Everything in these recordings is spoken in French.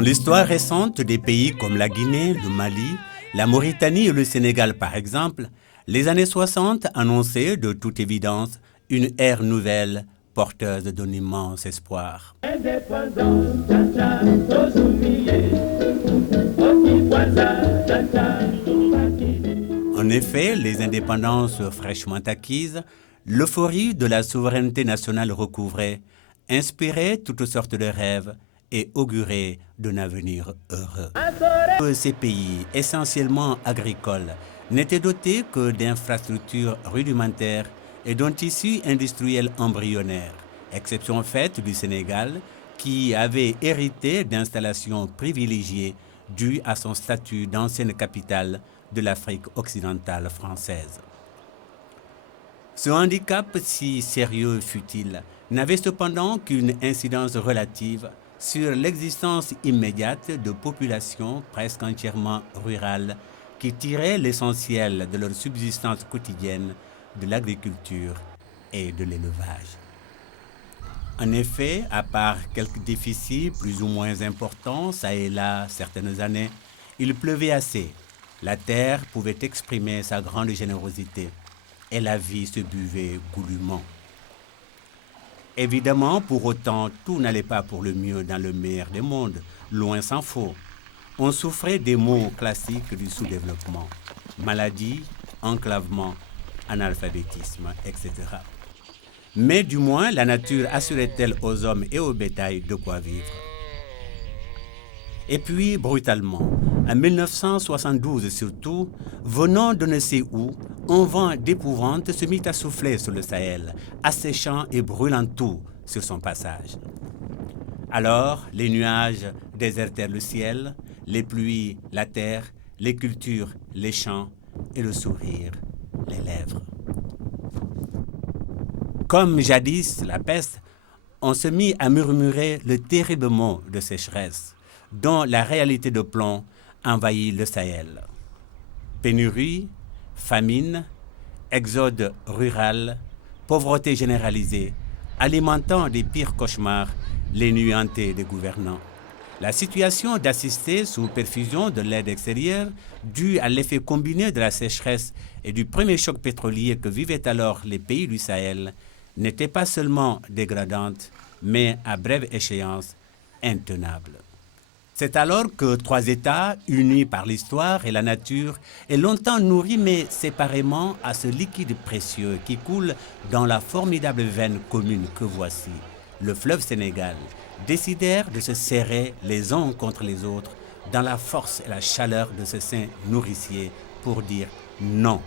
Dans l'histoire récente des pays comme la Guinée, le Mali, la Mauritanie et le Sénégal par exemple, les années 60 annonçaient de toute évidence une ère nouvelle porteuse d'un immense espoir. En effet, les indépendances fraîchement acquises, l'euphorie de la souveraineté nationale recouvrée, inspiraient toutes sortes de rêves et auguraient d'un avenir heureux. Ces pays, essentiellement agricoles, n'étaient dotés que d'infrastructures rudimentaires et d'un tissu industriel embryonnaire, exception faite du Sénégal, qui avait hérité d'installations privilégiées dues à son statut d'ancienne capitale de l'Afrique occidentale française. Ce handicap, si sérieux fut-il, n'avait cependant qu'une incidence relative sur l'existence immédiate de populations presque entièrement rurales qui tiraient l'essentiel de leur subsistance quotidienne de l'agriculture et de l'élevage. En effet, à part quelques déficits plus ou moins importants, ça et là, certaines années, il pleuvait assez. La terre pouvait exprimer sa grande générosité et la vie se buvait goulûment. Évidemment, pour autant, tout n'allait pas pour le mieux dans le meilleur des mondes, loin s'en faut. On souffrait des maux classiques du sous-développement, maladie, enclavement, analphabétisme, etc. Mais du moins, la nature assurait-elle aux hommes et au bétail de quoi vivre. Et puis, brutalement, en 1972 surtout, venant de ne sais où, un vent d'épouvante se mit à souffler sur le Sahel, asséchant et brûlant tout sur son passage. Alors, les nuages désertèrent le ciel, les pluies, la terre, les cultures, les champs, et le sourire, les lèvres. Comme jadis la peste, on se mit à murmurer le terrible mot de sécheresse, dont la réalité de plomb envahit le Sahel. Pénurie, famine, exode rural, pauvreté généralisée, alimentant des pires cauchemars les nuits hantées des gouvernants. La situation d'assister sous perfusion de l'aide extérieure, due à l'effet combiné de la sécheresse et du premier choc pétrolier que vivaient alors les pays du Sahel, n'était pas seulement dégradante, mais à brève échéance, intenable. C'est alors que trois États, unis par l'histoire et la nature, et longtemps nourris mais séparément à ce liquide précieux qui coule dans la formidable veine commune que voici, le fleuve Sénégal, décidèrent de se serrer les uns contre les autres dans la force et la chaleur de ce sein nourricier pour dire non.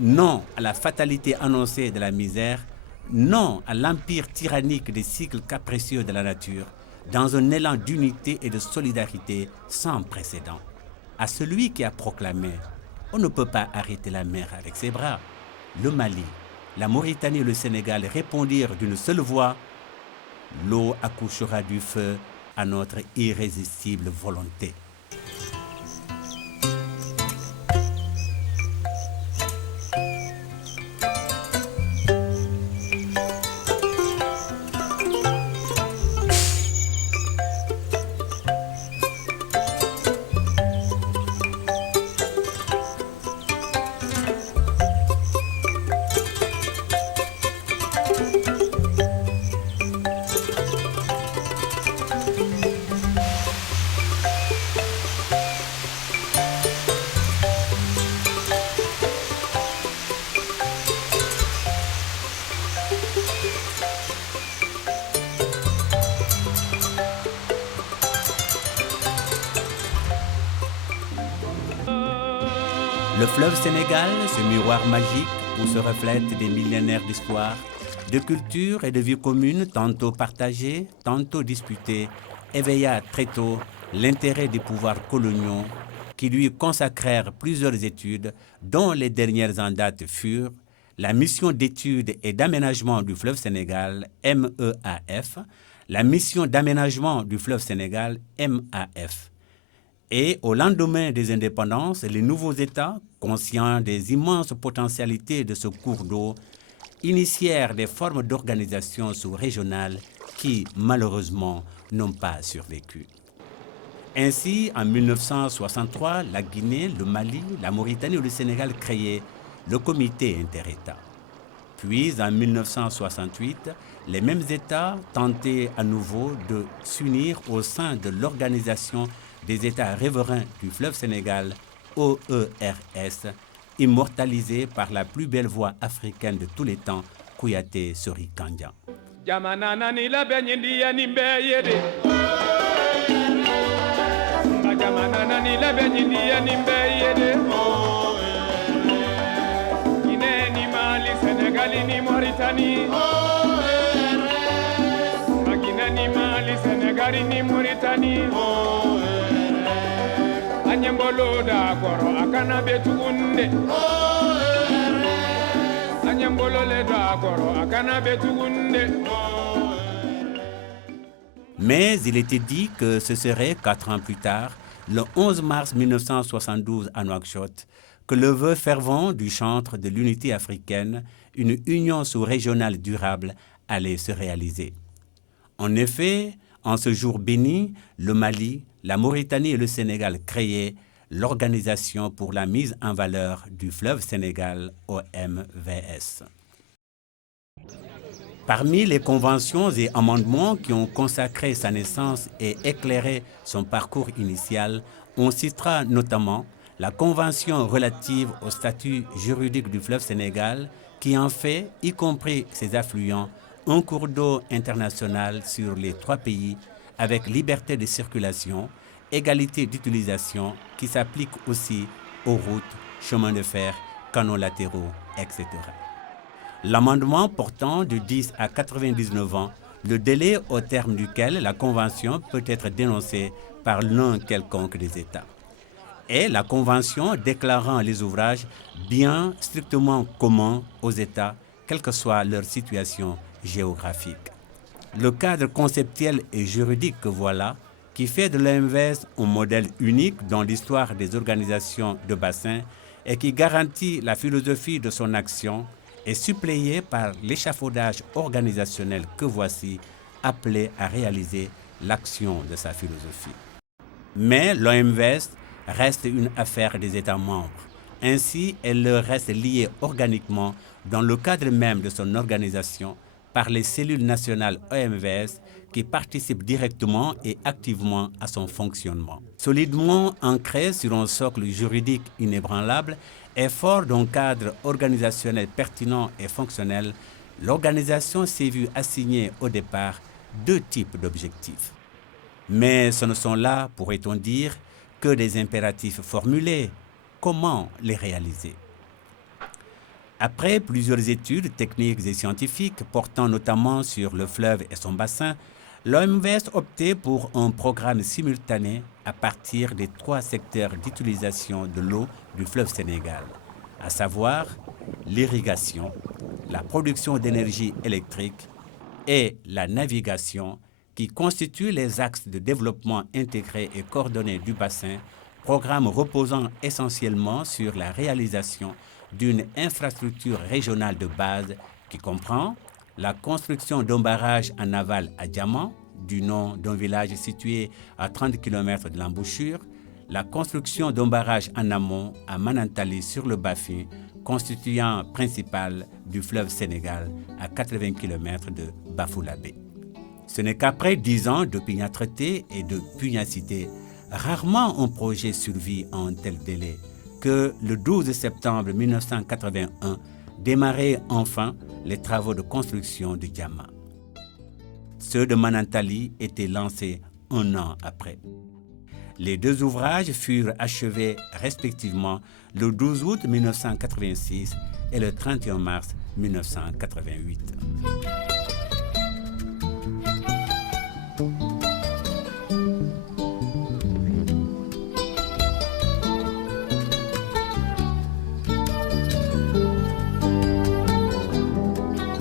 Non à la fatalité annoncée de la misère, non à l'empire tyrannique des cycles capricieux de la nature, dans un élan d'unité et de solidarité sans précédent. À celui qui a proclamé « On ne peut pas arrêter la mer avec ses bras », le Mali, la Mauritanie et le Sénégal répondirent d'une seule voix « L'eau accouchera du feu à notre irrésistible volonté ». Le fleuve Sénégal, ce miroir magique où se reflètent des millénaires d'histoire, de culture et de vie commune, tantôt partagées, tantôt disputées, éveilla très tôt l'intérêt des pouvoirs coloniaux qui lui consacrèrent plusieurs études, dont les dernières en date furent la mission d'études et d'aménagement du fleuve Sénégal, MEAF, la mission d'aménagement du fleuve Sénégal, MAF. Et au lendemain des indépendances, les nouveaux États, conscients des immenses potentialités de ce cours d'eau, initièrent des formes d'organisation sous-régionales qui, malheureusement, n'ont pas survécu. Ainsi, en 1963, la Guinée, le Mali, la Mauritanie et le Sénégal créaient le comité inter-État. Puis, en 1968, les mêmes États tentaient à nouveau de s'unir au sein de l'Organisation des États riverains du fleuve Sénégal, OERS, immortalisée par la plus belle voix africaine de tous les temps, Kouyaté Sori Kandian. Mais il était dit que ce serait 4 ans plus tard, le 11 mars 1972 à Nouakchott, que le vœu fervent du chantre de l'unité africaine, une union sous-régionale durable, allait se réaliser. En effet, en ce jour béni, le Mali, la Mauritanie et le Sénégal créaient l'Organisation pour la mise en valeur du fleuve Sénégal, OMVS. Parmi les conventions et amendements qui ont consacré sa naissance et éclairé son parcours initial, on citera notamment la Convention relative au statut juridique du fleuve Sénégal, qui en fait, y compris ses affluents, un cours d'eau international sur les 3 pays, avec liberté de circulation, égalité d'utilisation, qui s'applique aussi aux routes, chemins de fer, canaux latéraux, etc. L'amendement portant de 10 à 99 ans, le délai au terme duquel la Convention peut être dénoncée par l'un quelconque des États. Et la Convention déclarant les ouvrages bien strictement communs aux États, quelle que soit leur situation géographique. Le cadre conceptuel et juridique que voilà, qui fait de l'OMVS un modèle unique dans l'histoire des organisations de bassin et qui garantit la philosophie de son action, est suppléé par l'échafaudage organisationnel que voici, appelé à réaliser l'action de sa philosophie. Mais l'OMVS reste une affaire des États membres. Ainsi, elle leur reste liée organiquement dans le cadre même de son organisation par les cellules nationales OMVS qui participent directement et activement à son fonctionnement. Solidement ancrée sur un socle juridique inébranlable et fort d'un cadre organisationnel pertinent et fonctionnel, l'organisation s'est vue assigner au départ 2 types d'objectifs. Mais ce ne sont là, pourrait-on dire, que des impératifs formulés. Comment les réaliser? Après plusieurs études techniques et scientifiques portant notamment sur le fleuve et son bassin, l'OMVS optait pour un programme simultané à partir des 3 secteurs d'utilisation de l'eau du fleuve Sénégal, à savoir l'irrigation, la production d'énergie électrique et la navigation, qui constituent les axes de développement intégré et coordonné du bassin, programme reposant essentiellement sur la réalisation d'une infrastructure régionale de base qui comprend la construction d'un barrage en aval à Diamant, du nom d'un village situé à 30 km de l'embouchure, la construction d'un barrage en amont à Manantali sur le Bafi, constituant principal du fleuve Sénégal à 80 km de Bafoulabé. Ce n'est qu'après 10 ans de pignâtreté et de pugnacité, rarement un projet survit en un tel délai, que le 12 septembre 1981 démarraient enfin les travaux de construction de Diama. Ceux de Manantali étaient lancés 1 an après. Les 2 ouvrages furent achevés respectivement le 12 août 1986 et le 31 mars 1988.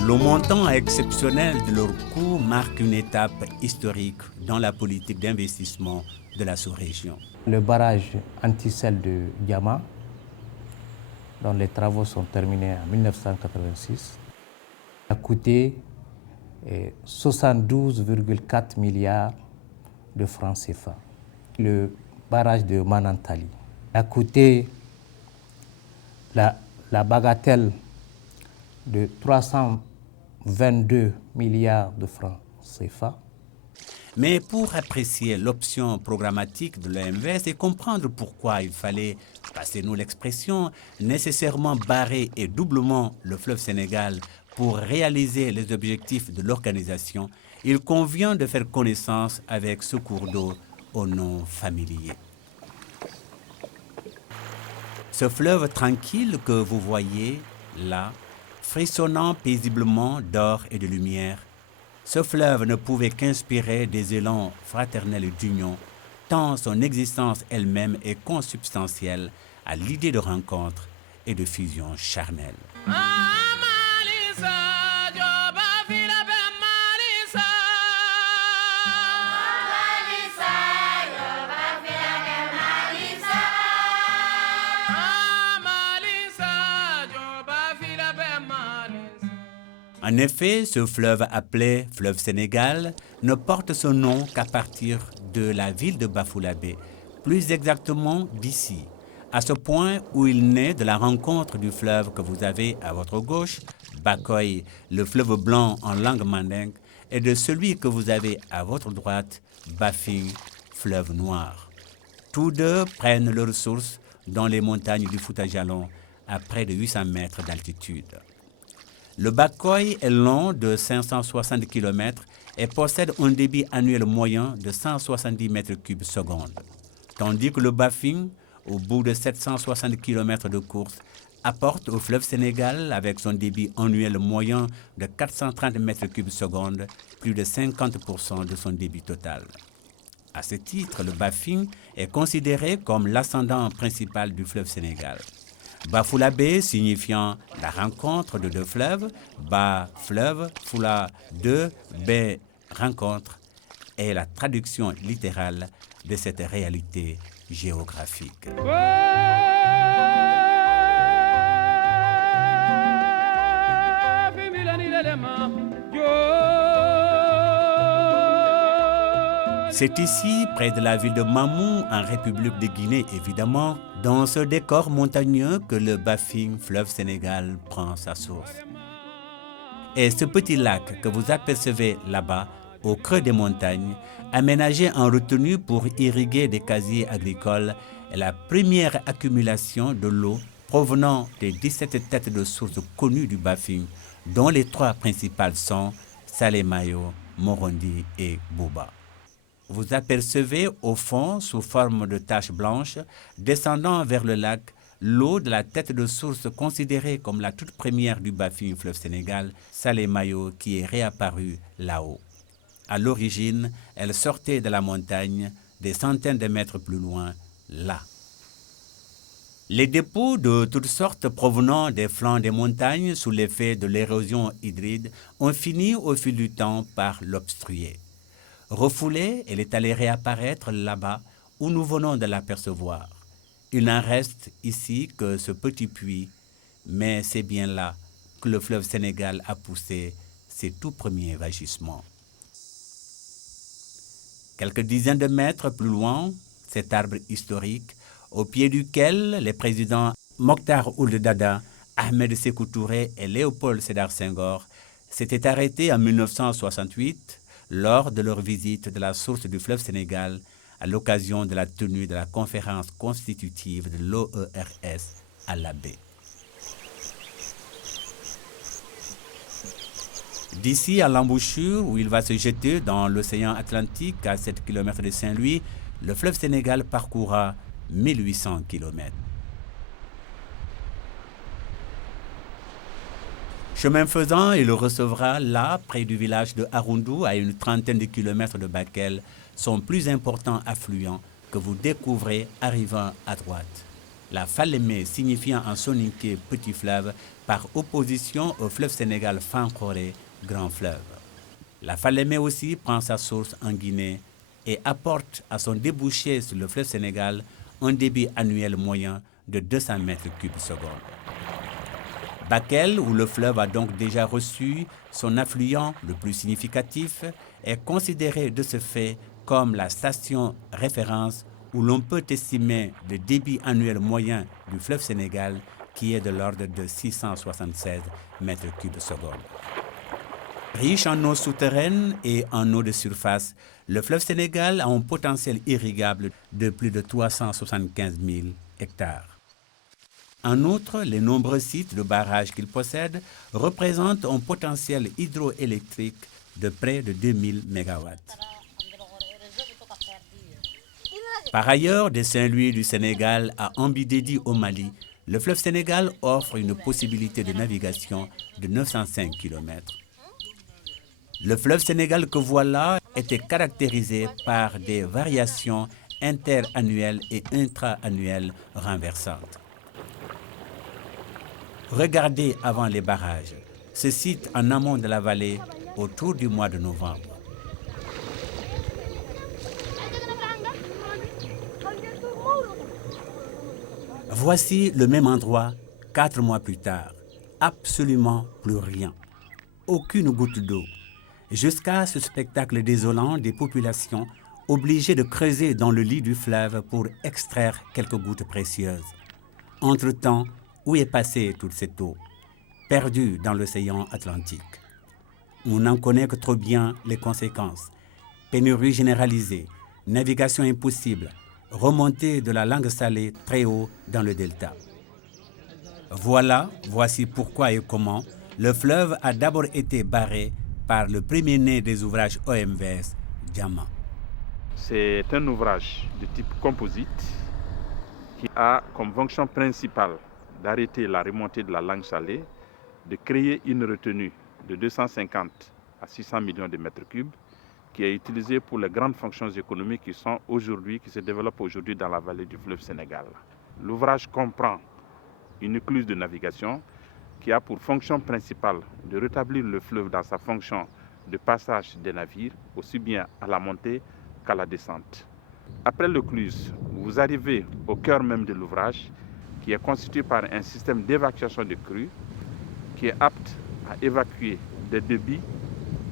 Le montant exceptionnel de leur coût marque une étape historique dans la politique d'investissement de la sous-région. Le barrage anti-sel de Diama, dont les travaux sont terminés en 1986, a coûté 72,4 milliards de francs CFA. le barrage de Manantali a coûté la bagatelle de 322 milliards de francs CFA. Mais pour apprécier l'option programmatique de l'OMVS et comprendre pourquoi il fallait, passez-nous l'expression, nécessairement barrer et doublement le fleuve Sénégal pour réaliser les objectifs de l'organisation, il convient de faire connaissance avec ce cours d'eau au nom familier. Ce fleuve tranquille que vous voyez là, frissonnant paisiblement d'or et de lumière, ce fleuve ne pouvait qu'inspirer des élans fraternels et d'union, tant son existence elle-même est consubstantielle à l'idée de rencontre et de fusion charnelle. En effet, ce fleuve appelé fleuve Sénégal ne porte son nom qu'à partir de la ville de Bafoullabé, plus exactement d'ici, à ce point où il naît de la rencontre du fleuve que vous avez à votre gauche, Bakoy, le fleuve blanc en langue mandingue, et de celui que vous avez à votre droite, Bafing, fleuve noir. Tous deux prennent leur source dans les montagnes du Fouta Djallon, à près de 800 mètres d'altitude. Le Bakoy est long de 560 km et possède un débit annuel moyen de 170 mètres cubes secondes, tandis que le Bafing, au bout de 760 km de course, apporte au fleuve Sénégal, avec son débit annuel moyen de 430 mètres cubes secondes, plus de 50% de son débit total. À ce titre, le Bafing est considéré comme l'ascendant principal du fleuve Sénégal. Bafoullabé signifiant la rencontre de deux fleuves, Ba fleuve, Foula deux, Bé rencontre, est la traduction littérale de cette réalité géographique. C'est ici, près de la ville de Mamou, en République de Guinée évidemment, dans ce décor montagneux que le Bafing, fleuve Sénégal, prend sa source. Et ce petit lac que vous apercevez là-bas, au creux des montagnes, aménagé en retenue pour irriguer des casiers agricoles, est la première accumulation de l'eau provenant des 17 têtes de sources connues du Bafing, dont les trois principales sont Salémayo, Morondi et Bouba. Vous apercevez au fond, sous forme de taches blanches, descendant vers le lac, l'eau de la tête de source considérée comme la toute première du Bafing fleuve Sénégal, Salémayo, qui est réapparue là-haut. À l'origine, elle sortait de la montagne, des centaines de mètres plus loin, là. Les dépôts de toutes sortes provenant des flancs des montagnes sous l'effet de l'érosion hydride ont fini au fil du temps par l'obstruer. Refoulée, elle est allée réapparaître là-bas où nous venons de l'apercevoir. Il n'en reste ici que ce petit puits, mais c'est bien là que le fleuve Sénégal a poussé ses tout premiers vagissements. Quelques dizaines de mètres plus loin, cet arbre historique, au pied duquel les présidents Mokhtar Ould Daddah, Ahmed Sékou Touré et Léopold Sédar Senghor s'étaient arrêtés en 1968 lors de leur visite de la source du fleuve Sénégal à l'occasion de la tenue de la conférence constitutive de l'OERS à la baie. D'ici à l'embouchure où il va se jeter dans l'océan Atlantique à 7 km de Saint-Louis, le fleuve Sénégal parcourra 1800 km. Chemin faisant, il recevra là, près du village de Arundu, à une trentaine de kilomètres de Bakel, son plus important affluent que vous découvrez arrivant à droite. La Falémé signifiant en soninké petit fleuve par opposition au fleuve Sénégal Fankhoré, grand fleuve. La Falémé aussi prend sa source en Guinée et apporte à son débouché sur le fleuve Sénégal un débit annuel moyen de 200 mètres cubes secondes. Bakel, où le fleuve a donc déjà reçu son affluent le plus significatif, est considéré de ce fait comme la station référence où l'on peut estimer le débit annuel moyen du fleuve Sénégal qui est de l'ordre de 676 mètres cubes secondes. Riche en eau souterraine et en eau de surface, le fleuve Sénégal a un potentiel irrigable de plus de 375 000 hectares. En outre, les nombreux sites de barrages qu'il possède représentent un potentiel hydroélectrique de près de 2000 MW. Par ailleurs, de Saint-Louis du Sénégal à Ambidédi au Mali, le fleuve Sénégal offre une possibilité de navigation de 905 km. Le fleuve Sénégal que voilà était caractérisé par des variations interannuelles et intra-annuelles renversantes. Regardez avant les barrages, ce site en amont de la vallée autour du mois de novembre. Voici le même endroit 4 mois plus tard. Absolument plus rien. Aucune goutte d'eau. Jusqu'à ce spectacle désolant des populations obligées de creuser dans le lit du fleuve pour extraire quelques gouttes précieuses. Entre-temps, où est passée toute cette eau? Perdue dans l'océan Atlantique. On n'en connaît que trop bien les conséquences. Pénurie généralisée, navigation impossible, remontée de la langue salée très haut dans le delta. Voici pourquoi et comment le fleuve a d'abord été barré par le premier-né des ouvrages OMVS, Diama. C'est un ouvrage de type composite qui a comme fonction principale d'arrêter la remontée de la langue salée, de créer une retenue de 250 à 600 millions de mètres cubes qui est utilisée pour les grandes fonctions économiques qui se développent aujourd'hui dans la vallée du fleuve Sénégal. L'ouvrage comprend une écluse de navigation qui a pour fonction principale de rétablir le fleuve dans sa fonction de passage des navires, aussi bien à la montée qu'à la descente. Après l'écluse, vous arrivez au cœur même de l'ouvrage, qui est constitué par un système d'évacuation de crues, qui est apte à évacuer des débits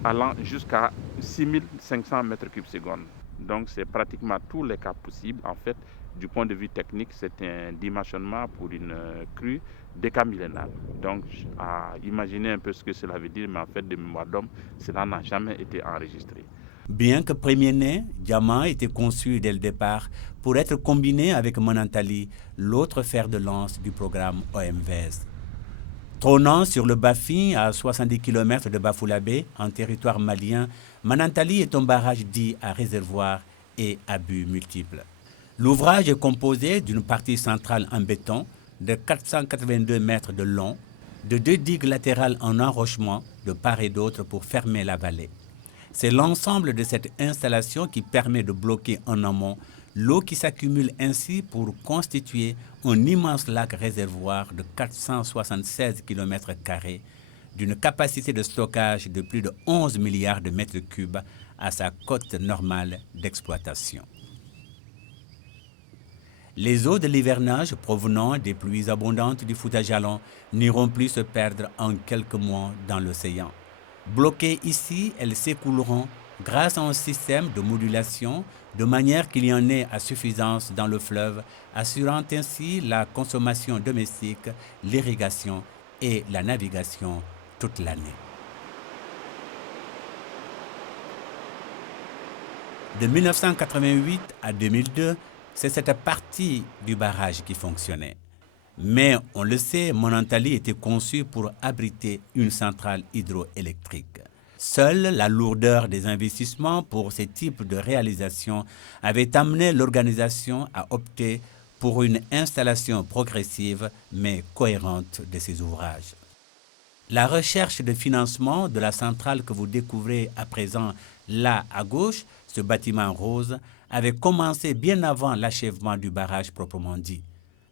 allant jusqu'à 6500 m3/s. Donc c'est pratiquement tous les cas possibles. En fait, du point de vue technique, c'est un dimensionnement pour une crue décamillénale. Donc à imaginer un peu ce que cela veut dire, mais en fait de mémoire d'homme, cela n'a jamais été enregistré. Bien que premier-né, Diama était conçu dès le départ pour être combiné avec Manantali, l'autre fer de lance du programme OMVS. Trônant sur le Bafi à 70 km de Bafoulabé, en territoire malien, Manantali est un barrage dit à réservoir et à but multiples. L'ouvrage est composé d'une partie centrale en béton de 482 mètres de long, de 2 digues latérales en enrochement de part et d'autre pour fermer la vallée. C'est l'ensemble de cette installation qui permet de bloquer en amont l'eau qui s'accumule ainsi pour constituer un immense lac réservoir de 476 km² d'une capacité de stockage de plus de 11 milliards de mètres cubes à sa cote normale d'exploitation. Les eaux de l'hivernage provenant des pluies abondantes du Fouta-Djallon n'iront plus se perdre en quelques mois dans l'océan. Bloquées ici, elles s'écouleront grâce à un système de modulation de manière qu'il y en ait à suffisance dans le fleuve, assurant ainsi la consommation domestique, l'irrigation et la navigation toute l'année. De 1988 à 2002, c'est cette partie du barrage qui fonctionnait. Mais on le sait, Manantali était conçu pour abriter une centrale hydroélectrique. Seule la lourdeur des investissements pour ce type de réalisation avait amené l'organisation à opter pour une installation progressive mais cohérente de ces ouvrages. La recherche de financement de la centrale que vous découvrez à présent là à gauche, ce bâtiment rose, avait commencé bien avant l'achèvement du barrage proprement dit.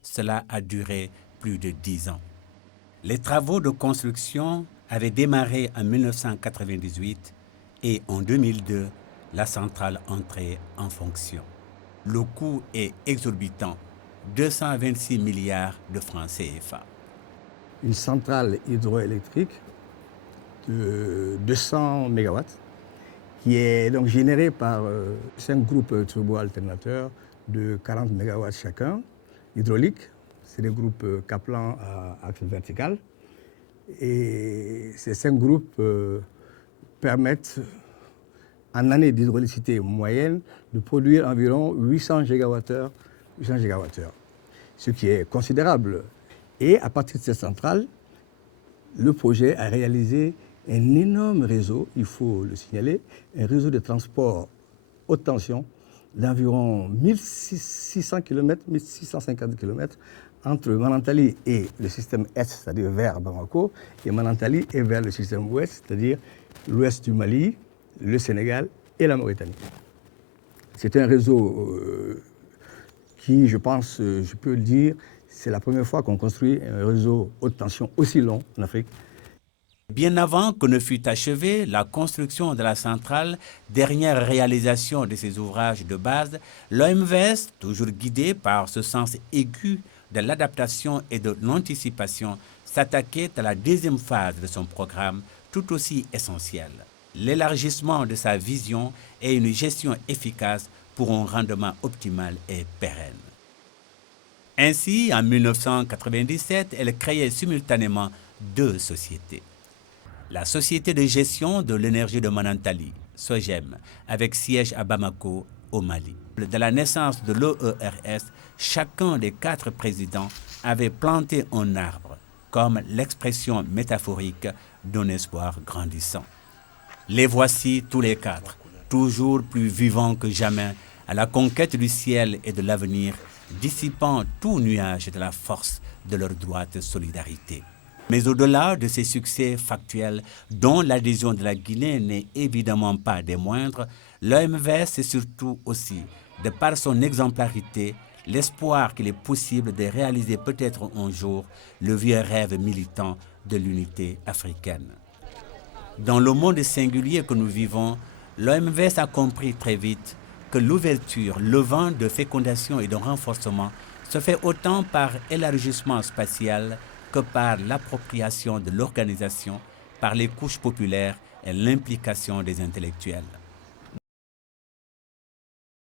Cela a duré plus de 10 ans. Les travaux de construction avaient démarré en 1998 et en 2002, la centrale entrait en fonction. Le coût est exorbitant, 226 milliards de francs CFA. Une centrale hydroélectrique de 200 MW qui est donc générée par 5 groupes turbo-alternateurs de 40 MW chacun, hydrauliques. C'est des groupes Kaplan à axe vertical. Et ces 5 groupes permettent, en année d'hydraulicité moyenne, de produire environ 800 gigawattheures, ce qui est considérable. Et à partir de cette centrale, le projet a réalisé un énorme réseau, il faut le signaler, un réseau de transport haute tension d'environ 1600 km, 1650 km entre Manantali et le système Est, c'est-à-dire vers Bamako, et Manantali et vers le système Ouest, c'est-à-dire l'ouest du Mali, le Sénégal et la Mauritanie. C'est un réseau qui, je pense, je peux le dire, c'est la première fois qu'on construit un réseau haute tension aussi long en Afrique. Bien avant que ne fût achevée la construction de la centrale, dernière réalisation de ces ouvrages de base, l'OMVS, toujours guidé par ce sens aigu de l'adaptation et de l'anticipation, s'attaquait à la deuxième phase de son programme, tout aussi essentielle, l'élargissement de sa vision et une gestion efficace pour un rendement optimal et pérenne. Ainsi, en 1997, elle créait simultanément 2 sociétés. La Société de gestion de l'énergie de Manantali, SOGEM, avec siège à Bamako, au Mali. De la naissance de l'OERS, chacun des 4 présidents avait planté un arbre, comme l'expression métaphorique d'un espoir grandissant. Les voici tous les 4, toujours plus vivants que jamais, à la conquête du ciel et de l'avenir, dissipant tout nuage de la force de leur droite solidarité. Mais au-delà de ces succès factuels, dont l'adhésion de la Guinée n'est évidemment pas des moindres, l'OMVS est surtout aussi, de par son exemplarité, l'espoir qu'il est possible de réaliser peut-être un jour le vieux rêve militant de l'unité africaine. Dans le monde singulier que nous vivons, l'OMVS a compris très vite que l'ouverture, le vent de fécondation et de renforcement se fait autant par élargissement spatial que par l'appropriation de l'organisation, par les couches populaires et l'implication des intellectuels.